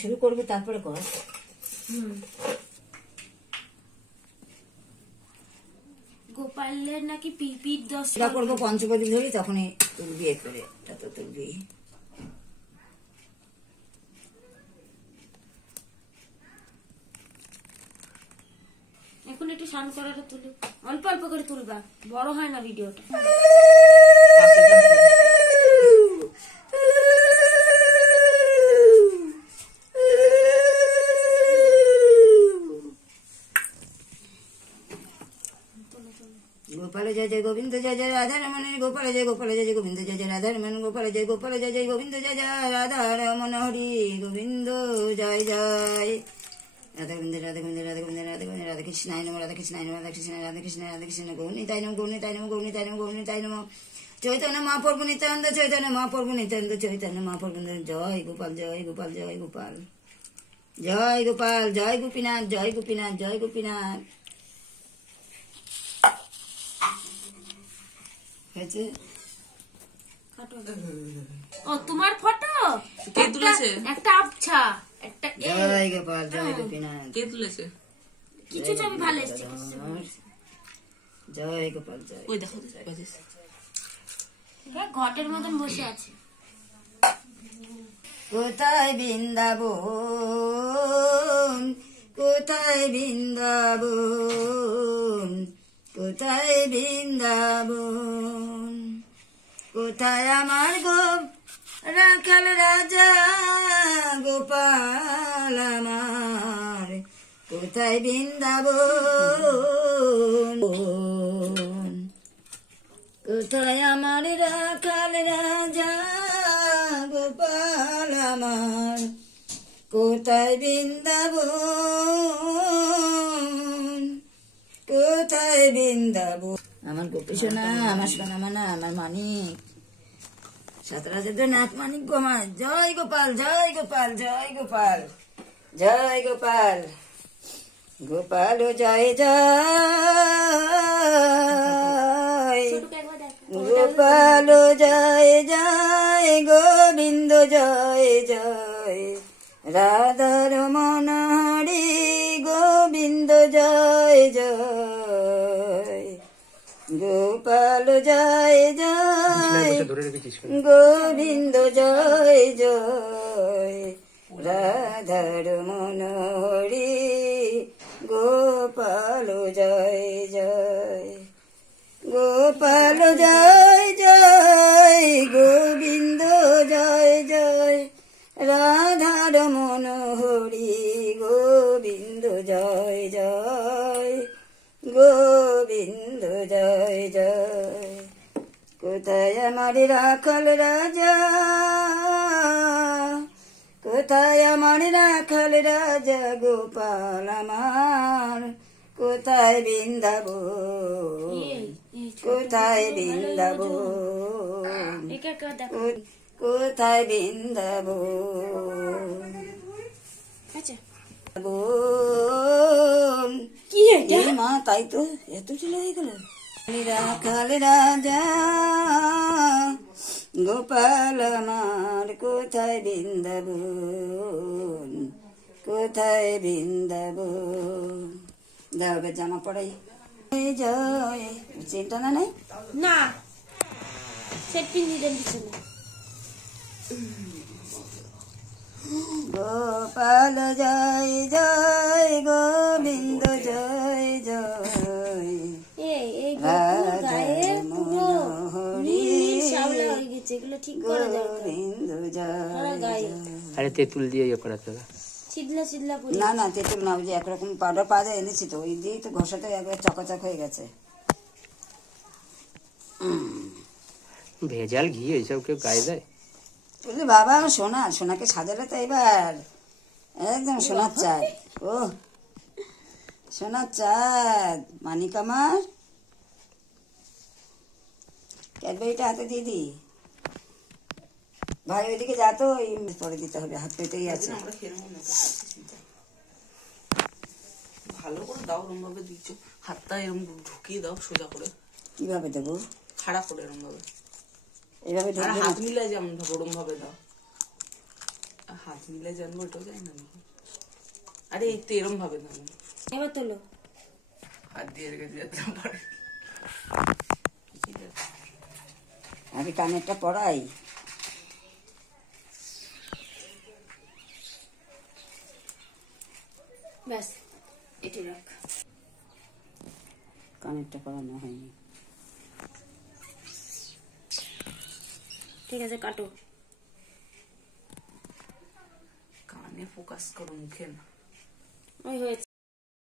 শুরু করবে তারপরে কর। গোপালের নাকি পিপির 10 এটা করবো পঞ্চপদী ধরি, তখনই তুলবি এ করে, তত তুলবি। এখন একটু শান করাটা তুলি, অল্প অল্প করে তুলবা, বড় হয় না ভিডিওটা। গোপাল জয় জয় গোবিন্দ জয় জয় রাধারমণ, গোপাল জয় গোপাল জয় জয় গোবিন্দ জয় জয় রাধারমণ, গোপাল জয় জয় গোবিন্দ জয় জয় রাধারমণ, হরি গোবিন্দ জয় জয় রাধা গোবিন্দ রাধা গোবিন্দ রাধা গোবিন্দ রাধা গোবিন্দ রাধা কৃষ্ণায় নমঃ রাধা কৃষ্ণায় নমঃ রাধা কৃষ্ণ রাধা কৃষ্ণ রাধা কৃষ্ণ গৌরনিতায় নমঃ গৌরনিতায় নমঃ গৌরনিতায় নমঃ গৌরনিতায় নমঃ চৈতন্য মহাপ্রভু নিত্যানন্দ চৈতন্য মহাপ্রভু নিত্যানন্দ চৈতন্য মহাপ্রভু জয় গোপাল জয় গোপাল জয় গোপাল জয় গোপাল জয় গোপীনাথ জয় গোপীনাথ জয় গোপীনাথ। ও তোমার ফটো কে তুলেছে? একটা আবছা একটা জয় গোপাল জয় গোপীনাথ। কে তুলেছে? কিছু ছবি ভালো এসেছে। জয় গোপাল জয়। ওই দেখো ঘটের মতন বসে আছে। কোথায় বৃন্দাবন কোথায় বৃন্দাবন কোথায় বৃন্দাবন, কোথায় আমার গো রাখাল রাজা গোপাল আমার, কোথায় বৃন্দাবন, কোথায় আমার রাখাল রাজা গোপাল আমার, কোথায় বৃন্দাবন কোথায় বৃন্দাবন। আমার গোপী সোনা, আমার সোনা মানা, আমার মানিক, সাতরাজের নাথ মানিক গো আমার। জয় গোপাল জয় গোপাল জয় গোপাল জয় গোপাল, গোপাল জয় জয়, গোপাল জয় জয়, গোবিন্দ জয় জয়, রাধারমণ হরি গোবিন্দ জয় জয়, গোপাল জয় জয়, গোবিন্দ জয় জয়, রাধারমণ হরি গোপাল জয় জয়, গোপাল জয় জয়, গোবিন্দ জয় জয়, রাধারমণ হরি গোবিন্দ জয় জয়, গোবিন্দ জয় জয়। কোথায় আমার রাখাল রাজা, কোথায় আমার রাখাল রাজা গোপাল আমার, কোথায় বৃন্দাবন কোথায় বৃন্দাবন, কোথায় বৃন্দাবন, কি মা, তাই তো এত চলে হয়ে গেল। রাখাল রাজা গোপাল আমার, কোথায় বৃন্দাবন কোথায় বৃন্দাবন। দাও জামা পড়াই জয়, চিন্তা না নাই না সেট পিন্দি দেন দিছে না। গোপাল জয় জয়, গোবিন্দ জয় জয়, গোবিন্দ জয়। আরে তেঁতুল দিয়ে ইয়ে করাতে হবে। না না তেঁতুল না, যে একরকম পাউডার পাওয়া যায় এনেছি তো, ওই দিয়েই তো ঘষাতে একবার চকাচক হয়ে গেছে। ভেজাল ঘি এইসব কেউ গায়ে দেয়? বললি বাবা সোনা, সোনাকে সাজালে তো এবার একদম সোনার চাঁদ। ও সোনার চাঁদ মানিক আমার, ক্যাডবেরিটা হাতে দিয়ে দি ভাই, ওইদিকে যা তো, পরে দিতে হবে, হাত পেতেই আছে। ভালো করে দাও, এরম ভাবে দিচ্ছ, হাতটা এরম ঢুকিয়ে দাও সোজা করে। কিভাবে দেবো? খাড়া করে এরম ভাবে, এইভাবে হাত মিলাই যেমন ভাবে ওরম ভাবে দাও, হাত মিলে জন্ম ওটাও যায় না নাকি? আরে এই তো এরম ভাবে না এবার তোলো। হাত দিয়ে রেখে যেতে পারে। আগে কানেরটা পরাই। ব্যাস এটি রাখ। কানেরটা পরানো হয়নি। ঠিক আছে কাটো। কানে ফোকাস করো, মুখে না। ওই হয়েছে।